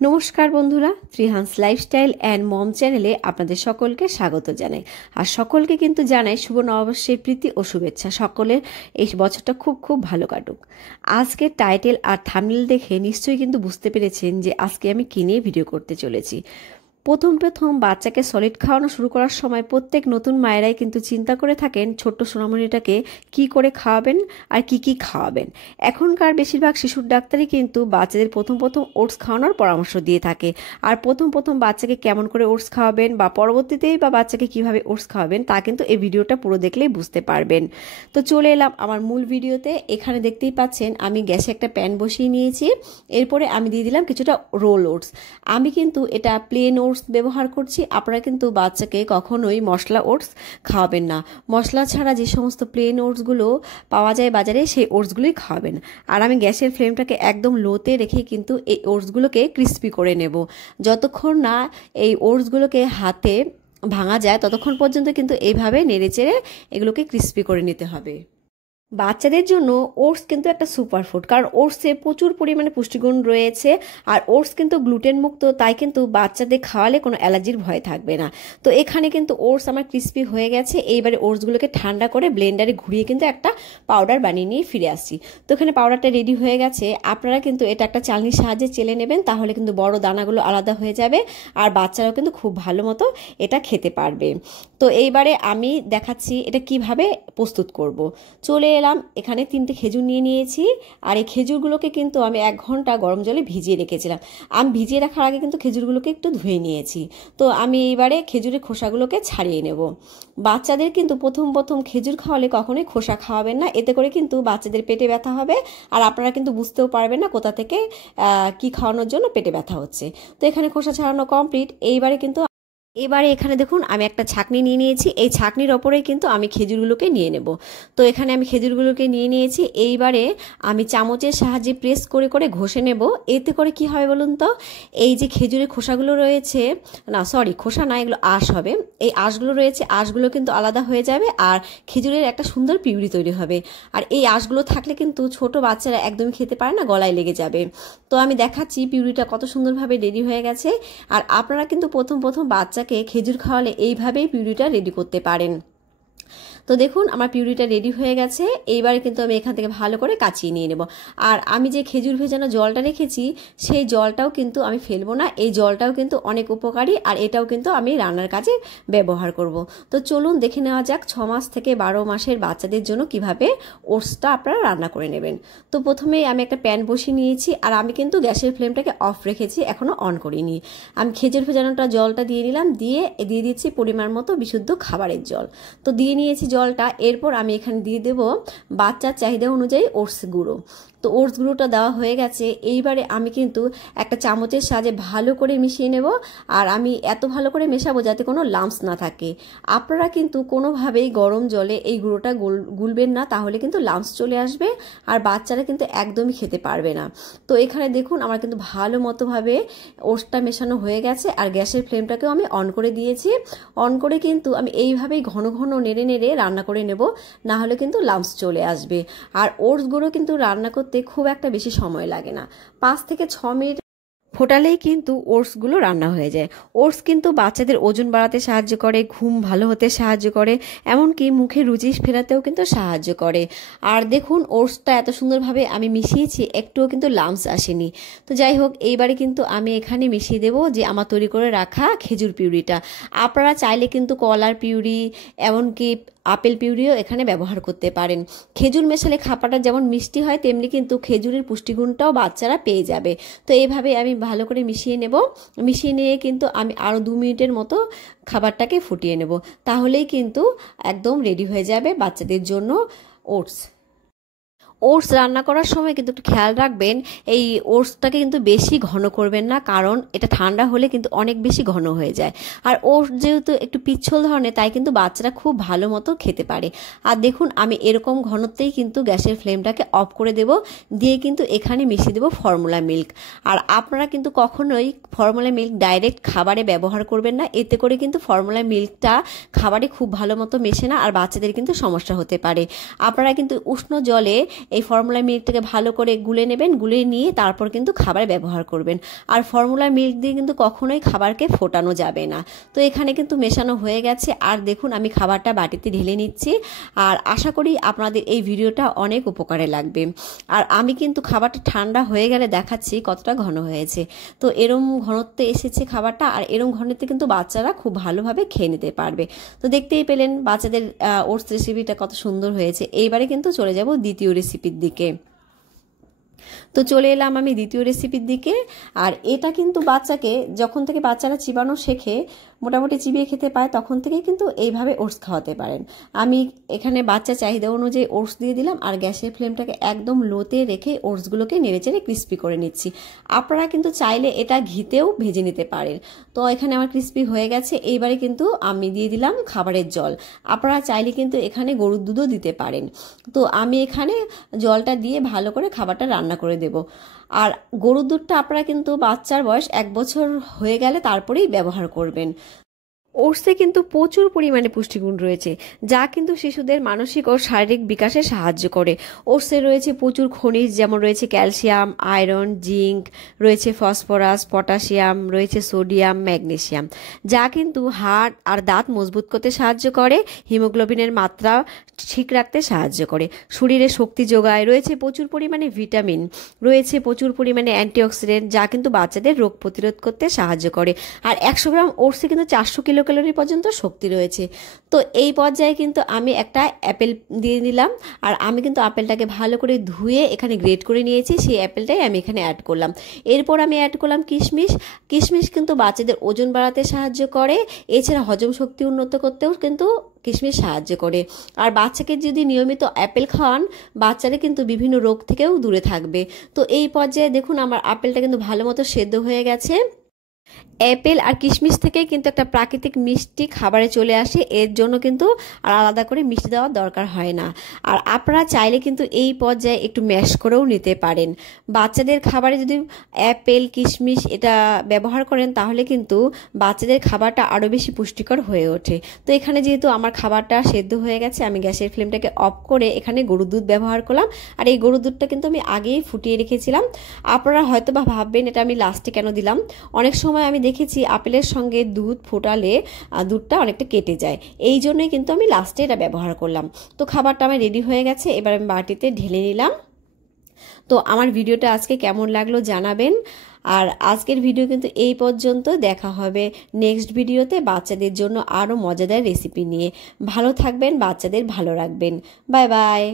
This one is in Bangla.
নমস্কার বন্ধুরা, ত্রিহান্স লাইফস্টাইল অ্যান্ড মম চ্যানেলে আপনাদের সকলকে স্বাগত জানাই। আর সকলকে কিন্তু জানাই শুভ নববর্ষের প্রীতি ও শুভেচ্ছা। সকলের এই বছরটা খুব খুব ভালো কাটুক। আজকের টাইটেল আর থাম্বনেল দেখে নিশ্চয়ই কিন্তু বুঝতে পেরেছেন যে আজকে আমি কী নিয়ে ভিডিও করতে চলেছি। প্রথম বাচ্চাকে সলিড খাওয়ানো শুরু করার সময় প্রত্যেক নতুন মায়েরাই কিন্তু চিন্তা করে থাকেন ছোট্ট সোনামণিটাকে কি করে খাওয়াবেন আর কি খাওয়াবেন। এখনকার বেশিরভাগ শিশুর ডাক্তারই কিন্তু বাচ্চাদের প্রথম ওটস খাওয়ানোর পরামর্শ দিয়ে থাকে। আর প্রথম বাচ্চাকে কেমন করে ওটস খাওয়াবেন বা পরবর্তীতেই বা বাচ্চাকে কিভাবে ওটস খাওয়াবেন তা কিন্তু এই ভিডিওটা পুরো দেখলেই বুঝতে পারবেন। তো চলে এলাম আমার মূল ভিডিওতে। এখানে দেখতেই পাচ্ছেন আমি গ্যাসে একটা প্যান বসিয়ে নিয়েছি। এরপরে আমি দিয়ে দিলাম কিছুটা রোল ওটস। আমি কিন্তু এটা প্লেন ওটস ব্যবহার করছি। আপনারা কিন্তু বাচ্চাকে কখনোই মশলা ওটস খাওয়াবেন না। মশলা ছাড়া যে সমস্ত প্লেন ওটসগুলো পাওয়া যায় বাজারে সেই ওটসগুলোই খাওয়াবেন। আর আমি গ্যাসের ফ্লেমটাকে একদম লোতে রেখে কিন্তু এই ওটসগুলোকে ক্রিস্পি করে নেব। যতক্ষণ না এই ওটসগুলোকে হাতে ভাঙা যায় ততক্ষণ পর্যন্ত কিন্তু এইভাবে নেড়েচেড়ে এগুলোকে ক্রিস্পি করে নিতে হবে। বাচ্চাদের জন্য ওটস কিন্তু একটা সুপারফুড, কারণ ওটসে প্রচুর পরিমাণে পুষ্টিগুণ রয়েছে। আর ওটস কিন্তু গ্লুটেন মুক্ত, তাই কিন্তু বাচ্চাদের খাওয়ালে কোনো অ্যালার্জির ভয় থাকবে না। তো এখানে কিন্তু ওটস আমার ক্রিস্পি হয়ে গেছে। এইবারে ওটসগুলোকে ঠান্ডা করে ব্লেন্ডারে ঘুরিয়ে কিন্তু একটা পাউডার বানিয়ে নিয়ে ফিরে আসছি। তো এখানে পাউডারটা রেডি হয়ে গেছে। আপনারা কিন্তু এটা একটা চালনির সাহায্যে চেলে নেবেন, তাহলে কিন্তু বড় দানাগুলো আলাদা হয়ে যাবে আর বাচ্চারাও কিন্তু খুব ভালো মতো এটা খেতে পারবে। তো এইবারে আমি দেখাচ্ছি এটা কিভাবে প্রস্তুত করব। চলে এলাম, এখানে 3টে খেজুর নিয়ে নিয়েছি। আর এই খেজুরগুলোকে কিন্তু আমি 1 ঘন্টা গরম জলে ভিজিয়ে রেখেছিলাম। আমি ভিজিয়ে রাখার আগে কিন্তু খেজুরগুলোকে একটু ধুয়ে নিয়েছি। তো আমি এইবারে খেজুরের খোসাগুলোকে ছাড়িয়ে নেব। বাচ্চাদের কিন্তু প্রথম খেজুর খাওয়ালে কখনোই খোসা খাওয়াবেন না, এতে করে কিন্তু বাচ্চাদের পেটে ব্যথা হবে। আর আপনারা কিন্তু বুঝতেও পারবেন না কোথা থেকে কি খাওয়ানোর জন্য পেটে ব্যথা হচ্ছে। তো এখানে খোসা ছাড়ানো কমপ্লিট। এবারে এখানে দেখুন আমি একটা ছাঁকনি নিয়ে নিয়েছি। এই ছাঁকনির ওপরেই কিন্তু আমি খেজুরগুলোকে নিয়ে নেব। তো এখানে আমি খেজুরগুলোকে নিয়ে নিয়েছি। এইবারে আমি চামচের সাহায্যে প্রেস করে করে ঘষে নেব। এতে করে কি হবে বলুন তো, এই যে খেজুরের খোসাগুলো রয়েছে, না সরি খোসা না, এগুলো আঁশ হবে। এই আঁশগুলো রয়েছে, আঁশগুলো কিন্তু আলাদা হয়ে যাবে আর খেজুরের একটা সুন্দর পিউরি তৈরি হবে। আর এই আঁশগুলো থাকলে কিন্তু ছোট বাচ্চারা একদমই খেতে পারে না, গলায় লেগে যাবে। তো আমি দেখাচ্ছি পিউরিটা কত সুন্দরভাবে রেডি হয়ে গেছে। আর আপনারা কিন্তু প্রথম বাচ্চাকে খেজুর খাওয়ালে এইভাবেই পিউরিটা রেডি করতে পারেন। তো দেখুন আমার পিউরিটা রেডি হয়ে গেছে। এইবারে কিন্তু আমি এখান থেকে ভালো করে কাচিয়ে নিয়ে নেব। আর আমি যে খেজুর ভেজানো জলটা রেখেছি সেই জলটাও কিন্তু আমি ফেলবো না। এই জলটাও কিন্তু অনেক উপকারী, আর এটাও কিন্তু আমি রান্নার কাজে ব্যবহার করব। তো চলুন দেখে নেওয়া যাক 6 মাস থেকে 12 মাসের বাচ্চাদের জন্য কিভাবে ওটসটা আপনারা রান্না করে নেবেন। তো প্রথমেই আমি একটা প্যান বসিয়ে নিয়েছি। আর আমি কিন্তু গ্যাসের ফ্লেমটাকে অফ রেখেছি, এখনও অন করিনি। আমি খেজুর ভেজানোটা জলটা দিয়ে নিলাম, দিয়ে দিচ্ছি পরিমাণ মতো বিশুদ্ধ খাবারের জল। তো দিয়ে নিয়েছি জলটা। এরপর আমি এখানে দিয়ে দেব বাচ্চার চাহিদা অনুযায়ী ওটস গুঁড়ো। তো ওটস গুঁড়োটা দেওয়া হয়ে গেছে। এইবারে আমি কিন্তু একটা চামচের সাহায্যে ভালো করে মিশিয়ে নেব। আর আমি এত ভালো করে মেশাবো যাতে কোনো লাম্পস না থাকে। আপনারা কিন্তু কোনোভাবেই গরম জলে এই গুঁড়োটা গুলবেন না, তাহলে কিন্তু লাম্পস চলে আসবে আর বাচ্চারা কিন্তু একদমই খেতে পারবে না। তো এখানে দেখুন আমার কিন্তু ভালো মতোভাবে ওটসটা মেশানো হয়ে গেছে। আর গ্যাসের ফ্লেমটাকেও আমি অন করে দিয়েছি। অন করে কিন্তু আমি এইভাবেই ঘন ঘন নেড়ে নেড়ে রান্না করে নেব, না হলে কিন্তু লাম্পস চলে আসবে। আর ওটসগুলো কিন্তু রান্না করতে খুব একটা বেশি সময় লাগে না, 5 থেকে 6 মিনিট ফোটালেই কিন্তু ওটসগুলো রান্না হয়ে যায়। ওটস কিন্তু বাচ্চাদের ওজন বাড়াতে সাহায্য করে, ঘুম ভালো হতে সাহায্য করে, এমনকি মুখে রুচি ফেরাতেও কিন্তু সাহায্য করে। আর দেখুন ওটসটা এত সুন্দরভাবে আমি মিশিয়েছি, একটুও কিন্তু লাম্পস আসেনি। তো যাই হোক, এইবারে কিন্তু আমি এখানে মিশিয়ে দেবো যে আমার তৈরি করে রাখা খেজুর পিউরিটা। আপনারা চাইলে কিন্তু কলার পিউরি, এমনকি আপেল পিউরিও এখানে ব্যবহার করতে পারেন। খেজুর মেশালে খাবারটা যেমন মিষ্টি হয়, তেমনি কিন্তু খেজুরের পুষ্টিগুণটাও বাচ্চারা পেয়ে যাবে। তো এইভাবে আমি ভালো করে মিশিয়ে নেব। মিশিয়ে নিয়ে কিন্তু আমি আরও 2 মিনিটের মতো খাবারটাকে ফুটিয়ে নেব। তাহলেই কিন্তু একদম রেডি হয়ে যাবে বাচ্চাদের জন্য ওটস। ওটস রান্না করার সময় কিন্তু একটু খেয়াল রাখবেন, এই ওটসটাকে কিন্তু বেশি ঘন করবেন না, কারণ এটা ঠান্ডা হলে কিন্তু অনেক বেশি ঘন হয়ে যায়। আর ওটস যেহেতু একটু পিচ্ছল ধরনের, তাই কিন্তু বাচ্চারা খুব ভালো মতো খেতে পারে। আর দেখুন আমি এরকম ঘনত্বেই কিন্তু গ্যাসের ফ্লেমটাকে অফ করে দেব, দিয়ে কিন্তু এখানে মিশিয়ে দেবো ফর্মুলা মিল্ক। আর আপনারা কিন্তু কখনোই ফর্মুলা মিল্ক ডাইরেক্ট খাবারে ব্যবহার করবেন না, এতে করে কিন্তু ফর্মুলা মিল্কটা খাবারে খুব ভালো মতো মেশে না আর বাচ্চাদের কিন্তু সমস্যা হতে পারে। আপনারা কিন্তু উষ্ণ জলে এই ফর্মুলা মিল্কটাকে ভালো করে গুলে নেবেন, গুলে নিয়ে তারপর কিন্তু খাবার ব্যবহার করবেন। আর ফর্মুলা মিল্ক দিয়ে কিন্তু কখনোই খাবারকে ফোটানো যাবে না। তো এখানে কিন্তু মেশানো হয়ে গেছে, আর দেখুন আমি খাবারটা বাটিতে ঢেলে নিচ্ছি। আর আশা করি আপনাদের এই ভিডিওটা অনেক উপকারে লাগবে। আর আমি কিন্তু খাবারটা ঠান্ডা হয়ে গেলে দেখাচ্ছি কতটা ঘন হয়েছে। তো এরম ঘনত্বে এসেছে খাবারটা, আর এরম ঘনত্বে কিন্তু বাচ্চারা খুব ভালোভাবে খেয়ে নিতে পারবে। তো দেখতেই পেলেন বাচ্চাদের ওটস রেসিপিটা কত সুন্দর হয়েছে। এইবারে কিন্তু চলে যাব দ্বিতীয় রেসিপির দিকে। তো চলে এলাম আমি দ্বিতীয় রেসিপির দিকে। আর এটা কিন্তু বাচ্চাকে যখন থেকে বাচ্চারা চিবানো শেখে, মোটামুটি চিবিয়ে খেতে পায়, তখন থেকেই কিন্তু এইভাবে ওটস খাওয়াতে পারেন। আমি এখানে বাচ্চা চাহিদা অনুযায়ী ওটস দিয়ে দিলাম, আর গ্যাসের ফ্লেমটাকে একদম লোতে রেখে ওটসগুলোকে নেড়েচেড়ে ক্রিস্পি করে নিচ্ছি। আপনারা কিন্তু চাইলে এটা ঘিতেও ভেজে নিতে পারেন। তো এখানে আমার ক্রিস্পি হয়ে গেছে। এইবারে কিন্তু আমি দিয়ে দিলাম খাবারের জল। আপনারা চাইলে কিন্তু এখানে গরুর দুধও দিতে পারেন। তো আমি এখানে জলটা দিয়ে ভালো করে খাবারটা রান্না করে দেব। আর গরুর দুধটা আপনারা কিন্তু বাচ্চার বয়স 1 বছর হয়ে গেলে তারপরেই ব্যবহার করবেন। ওটসে কিন্তু প্রচুর পরিমাণে পুষ্টিগুণ রয়েছে, যা কিন্তু শিশুদের মানসিক ও শারীরিক বিকাশে সাহায্য করে। ওটসে রয়েছে প্রচুর খনিজ, যেমন রয়েছে ক্যালসিয়াম, আয়রন, জিঙ্ক, রয়েছে ফসফরাস, পটাশিয়াম, রয়েছে সোডিয়াম, ম্যাগনেসিয়াম, যা কিন্তু হাড় আর দাঁত মজবুত করতে সাহায্য করে, হিমোগ্লোবিনের মাত্রা ঠিক রাখতে সাহায্য করে, শরীরে শক্তি যোগায়। রয়েছে প্রচুর পরিমাণে ভিটামিন, রয়েছে প্রচুর পরিমাণে অ্যান্টিঅক্সিডেন্ট, যা কিন্তু বাচ্চাদের রোগ প্রতিরোধ করতে সাহায্য করে। আর 100 গ্রাম ওটসে কিন্তু 400 কিলোক্যালোরি পর্যন্ত শক্তি রয়েছে। তো এই পর্যায়ে কিন্তু আমি একটা অ্যাপেল দিয়ে নিলাম। আর আমি কিন্তু আপেলটাকে ভালো করে ধুয়ে এখানে গ্রেট করে নিয়েছি, সেই অ্যাপেলটাই আমি এখানে অ্যাড করলাম। এরপর আমি অ্যাড করলাম কিশমিশ। কিশমিশ কিন্তু বাচ্চাদের ওজন বাড়াতে সাহায্য করে, এছাড়া হজম শক্তি উন্নত করতেও কিন্তু কিশমিশ সাহায্য করে। আর বাচ্চাকে যদি নিয়মিত অ্যাপেল খাওয়ান, বাচ্চারা কিন্তু বিভিন্ন রোগ থেকেও দূরে থাকবে। তো এই পর্যায়ে দেখুন আমার আপেলটা কিন্তু ভালো মতো সেদ্ধ হয়ে গেছে। অ্যাপেল আর কিশমিশ থেকেই কিন্তু একটা প্রাকৃতিক মিষ্টি খাবারে চলে আসে, এর জন্য কিন্তু আর আলাদা করে মিষ্টি দেওয়ার দরকার হয় না। আর আপনারা চাইলে কিন্তু এই পর্যায়ে একটু ম্যাশ করেও নিতে পারেন। বাচ্চাদের খাবারে যদি অ্যাপেল, কিশমিশ এটা ব্যবহার করেন, তাহলে কিন্তু বাচ্চাদের খাবারটা আরও বেশি পুষ্টিকর হয়ে ওঠে। তো এখানে যেহেতু আমার খাবারটা সেদ্ধ হয়ে গেছে, আমি গ্যাসের ফ্লেমটাকে অফ করে এখানে গরুর দুধ ব্যবহার করলাম। আর এই গরুর দুধটা কিন্তু আমি আগেই ফুটিয়ে রেখেছিলাম। আপনারা হয়তো বা ভাববেন এটা আমি লাস্টে কেন দিলাম। অনেক সময় আমি দেখেছি আপেলের সঙ্গে দুধ ফোটালে দুধটা অনেকটা কেটে যায়, এই জন্যই কিন্তু আমি লাস্টে এটা ব্যবহার করলাম। তো খাবারটা আমার রেডি হয়ে গেছে, এবার আমি বাটিতে ঢেলে নিলাম। তো আমার ভিডিওটা আজকে কেমন লাগলো জানাবেন। আর আজকের ভিডিও কিন্তু এই পর্যন্ত। দেখা হবে নেক্সট ভিডিওতে বাচ্চাদের জন্য আরও মজাদার রেসিপি নিয়ে। ভালো থাকবেন, বাচ্চাদের ভালো রাখবেন। Bye bye.